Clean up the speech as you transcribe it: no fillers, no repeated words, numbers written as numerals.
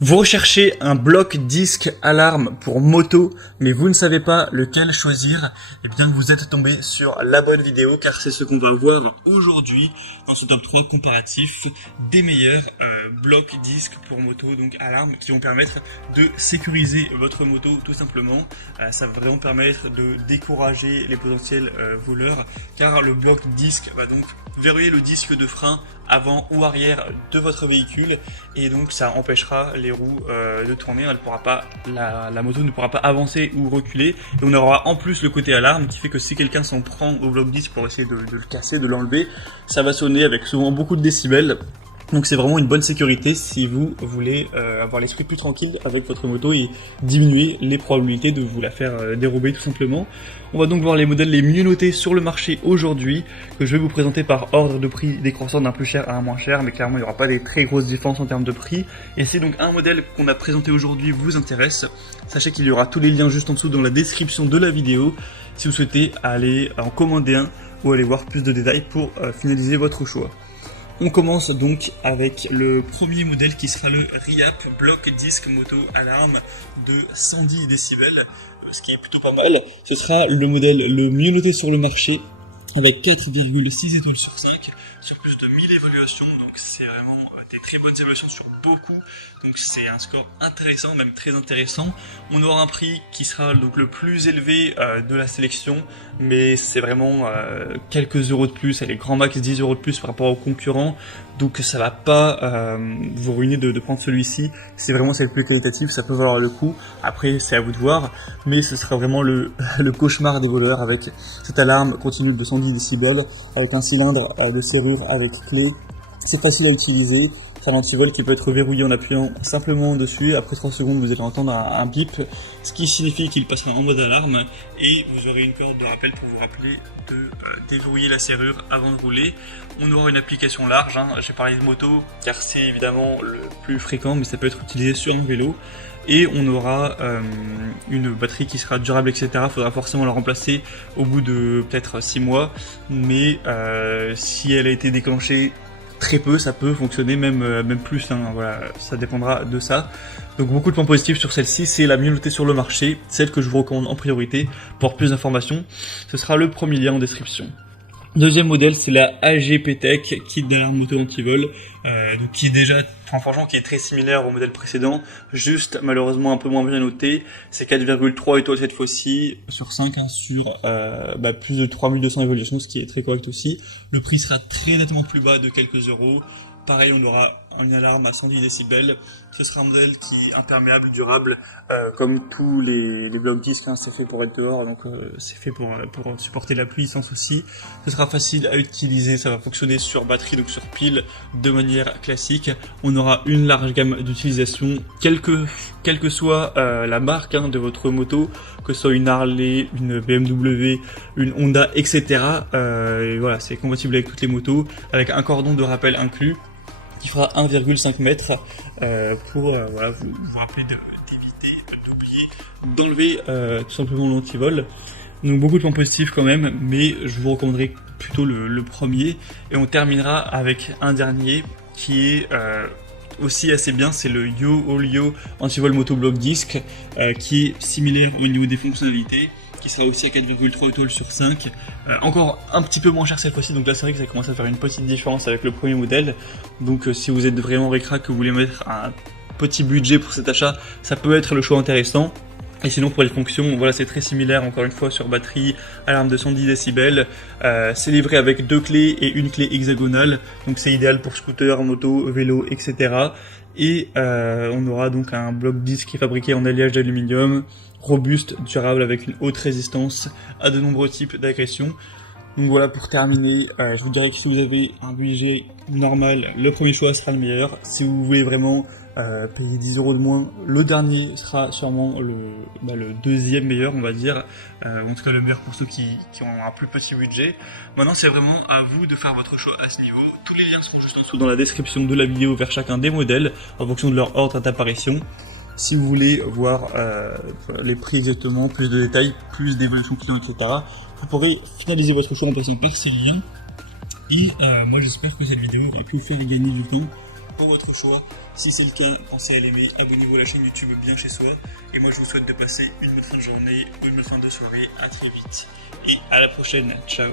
Vous recherchez un bloc disque alarme pour moto, mais vous ne savez pas lequel choisir, et bien vous êtes tombé sur la bonne vidéo, car c'est ce qu'on va voir aujourd'hui dans ce top 3 comparatif des meilleurs blocs disques pour moto, donc alarme, qui vont permettre de sécuriser votre moto tout simplement. Ça va vraiment permettre de décourager les potentiels voleurs, car le bloc disque va donc verrouiller le disque de frein avant ou arrière de votre véhicule, et donc ça empêchera les roues de tourner. Elle pourra pas, la moto ne pourra pas avancer ou reculer, et on aura en plus le côté alarme qui fait que si quelqu'un s'en prend au bloc disque pour essayer de le casser, de l'enlever, ça va sonner avec souvent beaucoup de décibels. Donc c'est vraiment une bonne sécurité si vous voulez avoir l'esprit plus tranquille avec votre moto et diminuer les probabilités de vous la faire dérober tout simplement. On va donc voir les modèles les mieux notés sur le marché aujourd'hui, que je vais vous présenter par ordre de prix décroissant d'un plus cher à un moins cher, mais clairement il n'y aura pas des très grosses différences en termes de prix. Et si donc un modèle qu'on a présenté aujourd'hui vous intéresse, sachez qu'il y aura tous les liens juste en dessous dans la description de la vidéo si vous souhaitez aller en commander un ou aller voir plus de détails pour finaliser votre choix. On commence donc avec le premier modèle qui sera le RIAP Block Disc Moto Alarme de 110 décibels, ce qui est plutôt pas mal. Ce sera le modèle le mieux noté sur le marché avec 4,6 étoiles sur 5 sur plus de 1000 évaluations, donc c'est vraiment des très bonnes évaluations sur beaucoup, donc c'est un score intéressant, même très intéressant. On aura un prix qui sera donc le plus élevé de la sélection, mais c'est vraiment quelques euros de plus, les grands max 10 euros de plus par rapport aux concurrents, donc ça va pas vous ruiner de prendre celui-ci. Si vraiment c'est le plus qualitatif, ça peut valoir le coup, après c'est à vous de voir, mais ce sera vraiment le cauchemar des voleurs avec cette alarme continue de 110 décibels, avec un cylindre de serrure avec clé. C'est facile à utiliser, c'est un antivol qui peut être verrouillé en appuyant simplement dessus. Après 3 secondes, vous allez entendre un bip, ce qui signifie qu'il passera en mode alarme, et vous aurez une corde de rappel pour vous rappeler de déverrouiller la serrure avant de rouler. On aura une application large, j'ai parlé de moto car c'est évidemment le plus fréquent, mais ça peut être utilisé sur un vélo. Et on aura une batterie qui sera durable, etc. Il faudra forcément la remplacer au bout de peut-être 6 mois, mais si elle a été déclenchée très peu, ça peut fonctionner même plus, voilà, ça dépendra de ça. Donc beaucoup de points positifs sur celle-ci, c'est la mieux notée sur le marché, celle que je vous recommande en priorité. Pour plus d'informations, ce sera le premier lien en description. Deuxième modèle, c'est la AGP Tech kit d'alarme moto anti-vol, donc qui est déjà, franchement, qui est très similaire au modèle précédent, juste malheureusement un peu moins bien noté. C'est 4,3 étoiles cette fois-ci sur 5, sur plus de 3200 évaluations, ce qui est très correct aussi. Le prix sera très nettement plus bas de quelques euros. Pareil, on aura une alarme à 110 décibels. Ce sera un modèle qui est imperméable, durable, comme tous les blocs disques, c'est fait pour être dehors, donc c'est fait pour supporter la pluie sans souci. Ce sera facile à utiliser, ça va fonctionner sur batterie, donc sur pile, de manière classique. On aura une large gamme d'utilisation, quelle que soit la marque de votre moto, que ce soit une Harley, une BMW, une Honda, etc. Et voilà, c'est compatible avec toutes les motos, avec un cordon de rappel inclus, qui fera 1,5 mètres pour voilà, vous rappeler d'éviter, d'oublier, d'enlever tout simplement l'antivol. Donc beaucoup de points positifs quand même, mais je vous recommanderais plutôt le premier. Et on terminera avec un dernier qui est aussi assez bien, c'est le YoOlio Antivol Moto Block Disc, qui est similaire au niveau des fonctionnalités, qui sera aussi à 4,3 étoiles sur 5, encore un petit peu moins cher cette fois-ci, donc là c'est vrai que ça commence à faire une petite différence avec le premier modèle. Donc si vous êtes vraiment ric-rac, que vous voulez mettre un petit budget pour cet achat, ça peut être le choix intéressant. Et sinon pour les fonctions, voilà, c'est très similaire, encore une fois, sur batterie, alarme de 110 décibels, c'est livré avec 2 clés et une clé hexagonale, donc c'est idéal pour scooter, moto, vélo, etc. Et on aura donc un bloc disque qui est fabriqué en alliage d'aluminium, robuste, durable, avec une haute résistance à de nombreux types d'agressions. Donc voilà, pour terminer, je vous dirais que si vous avez un budget normal, le premier choix sera le meilleur. Si vous voulez vraiment payer 10 euros de moins, le dernier sera sûrement le deuxième meilleur, on va dire, en tout cas le meilleur pour ceux qui ont un plus petit budget. Maintenant, c'est vraiment à vous de faire votre choix à ce niveau. Tous les liens seront juste en dessous dans la description de la vidéo vers chacun des modèles, en fonction de leur ordre d'apparition. Si vous voulez voir les prix exactement, plus de détails, plus d'évaluation client, etc., vous pourrez finaliser votre choix en passant par ces liens. Et moi j'espère que cette vidéo aura pu vous faire gagner du temps pour votre choix. Si c'est le cas, pensez à l'aimer, abonnez-vous à la chaîne YouTube Bien Chez Soi. Et moi je vous souhaite de passer une bonne fin de journée ou une bonne fin de soirée. À très vite et à la prochaine. Ciao.